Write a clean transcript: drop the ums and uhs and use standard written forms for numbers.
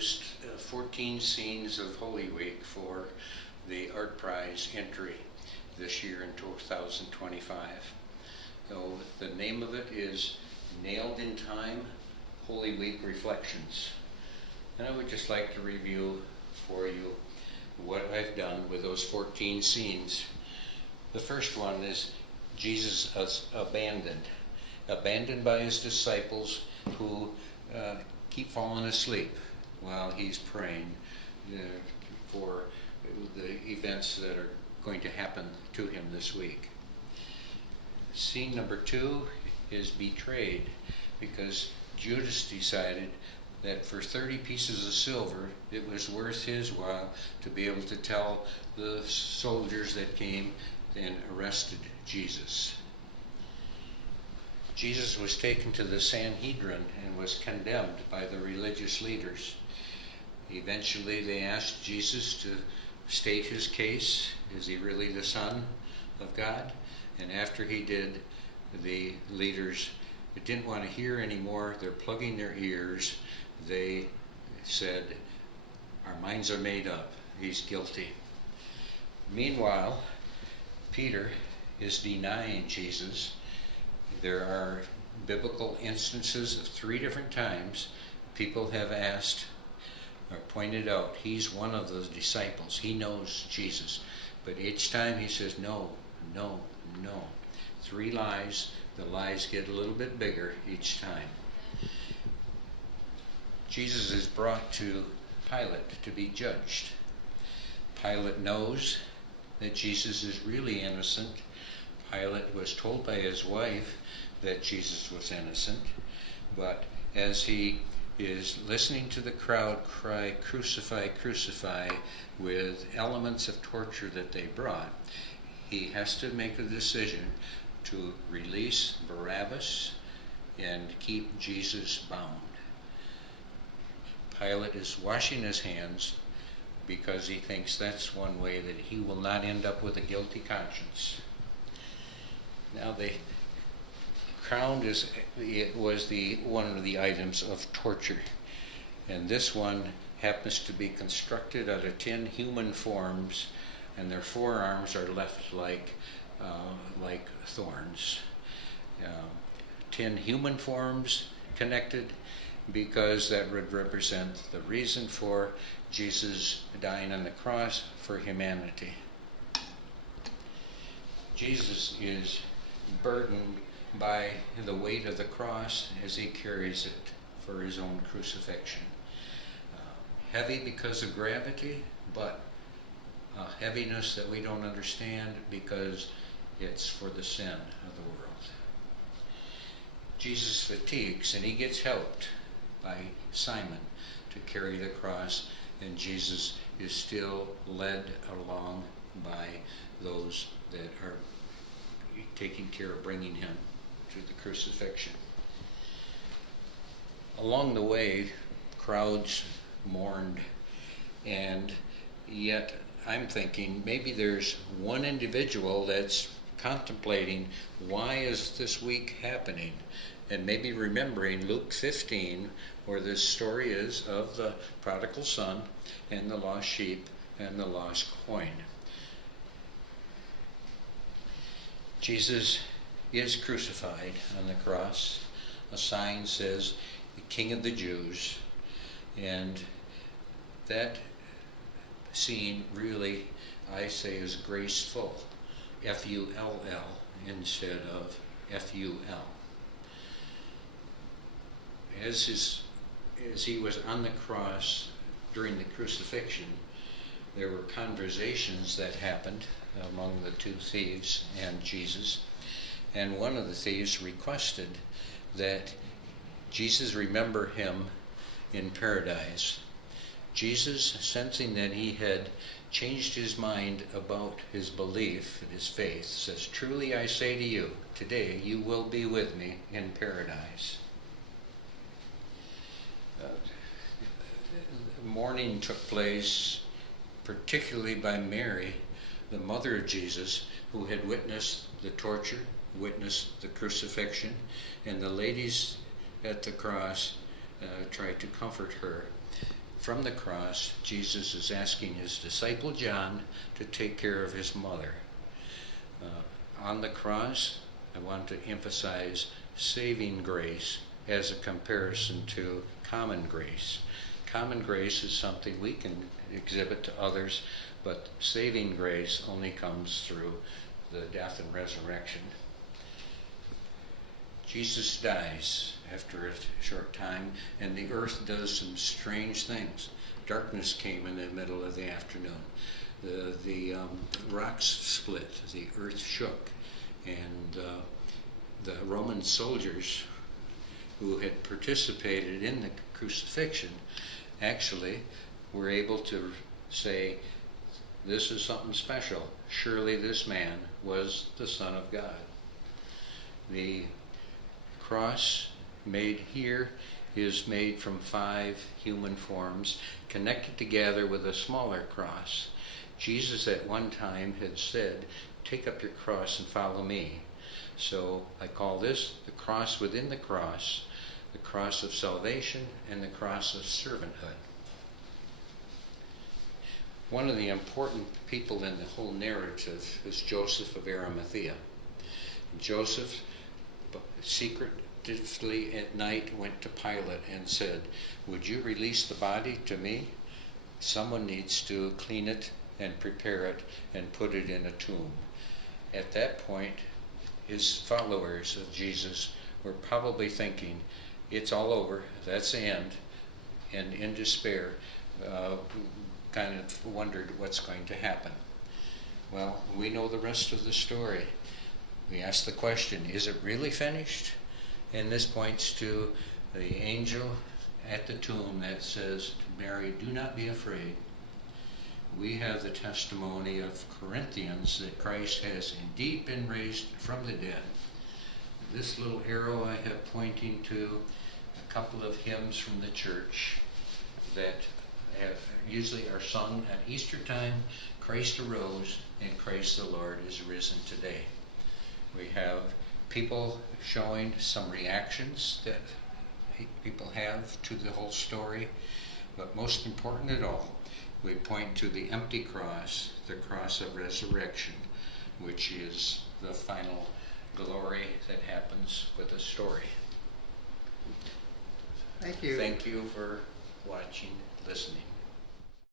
produced 14 scenes of Holy Week for the Art Prize entry this year in 2025. So the name of it is Nailed in Time Holy Week Reflections. And I would just like to review for you what I've done with those 14 scenes. The first one is Jesus abandoned by his disciples who keep falling asleep while he's praying for the events that are going to happen to him this week. Scene number 2 is betrayed, because Judas decided that for 30 pieces of silver it was worth his while to be able to tell the soldiers that came and arrested Jesus. Jesus was taken to the Sanhedrin and was condemned by the religious leaders. Eventually they asked Jesus to state his case. Is he really the Son of God? And after he did, the leaders didn't want to hear anymore. They're plugging their ears. They said, our minds are made up. He's guilty. Meanwhile, Peter is denying Jesus. There are biblical instances of 3 different times people have asked or pointed out he's one of the disciples. He knows Jesus. But each time he says, no, no, no. 3 lies. The lies get a little bit bigger each time. Jesus is brought to Pilate to be judged. Pilate knows that Jesus is really innocent. Pilate was told by his wife that Jesus was innocent, but as he is listening to the crowd cry, crucify, crucify, with elements of torture that they brought, he has to make a decision to release Barabbas and keep Jesus bound. Pilate is washing his hands because he thinks that's one way that he will not end up with a guilty conscience. Now the crown was one of the items of torture, and this one happens to be constructed out of 10 human forms, and their forearms are left like thorns. 10 human forms connected, because that would represent the reason for Jesus dying on the cross for humanity. Jesus is burdened by the weight of the cross as he carries it for his own crucifixion. Heavy because of gravity, but a heaviness that we don't understand because it's for the sin of the world. Jesus fatigues and he gets helped by Simon to carry the cross, and Jesus is still led along by those that are taking care of bringing him to the crucifixion. Along the way, crowds mourned, and yet I'm thinking maybe there's one individual that's contemplating, why is this week happening? And maybe remembering Luke 15, where this story is of the prodigal son and the lost sheep and the lost coin. Jesus is crucified on the cross. A sign says, the King of the Jews. And that scene really, I say, is graceful. F-U-L-L instead of F-U-L. As he was on the cross during the crucifixion, there were conversations that happened among the 2 thieves and Jesus, and one of the thieves requested that Jesus remember him in paradise. Jesus, sensing that he had changed his mind about his belief and his faith, says, truly I say to you, today you will be with me in paradise. Mourning took place particularly by Mary, the mother of Jesus, who had witnessed the torture, witnessed the crucifixion, and the ladies at the cross tried to comfort her. from the cross, Jesus is asking his disciple John to take care of his mother. On the cross, I want to emphasize saving grace as a comparison to common grace. Common grace is something we can exhibit to others, but saving grace only comes through the death and resurrection. Jesus dies after a short time, and the earth does some strange things. Darkness came in the middle of the afternoon. The rocks split, the earth shook, and the Roman soldiers who had participated in the crucifixion actually were able to say, this is something special. Surely this man was the Son of God. The cross made here is made from 5 human forms connected together with a smaller cross. Jesus at one time had said, take up your cross and follow me. So I call this the cross within the cross of salvation and the cross of servanthood. One of the important people in the whole narrative is Joseph of Arimathea. Joseph secretively at night went to Pilate and said, would you release the body to me? Someone needs to clean it and prepare it and put it in a tomb. At that point, his followers of Jesus were probably thinking, it's all over, that's the end, and in despair, kind of wondered what's going to happen. Well, we know the rest of the story. We ask the question, is it really finished? And this points to the angel at the tomb that says to Mary, do not be afraid. We have the testimony of Corinthians that Christ has indeed been raised from the dead. This little arrow I have pointing to a couple of hymns from the church that usually are sung at Easter time. Christ arose and Christ the Lord is risen today. We have people showing some reactions that people have to the whole story, but most important at all, we point to the empty cross, the cross of resurrection, which is the final glory that happens with the story. Thank you. Thank you for watching, listening.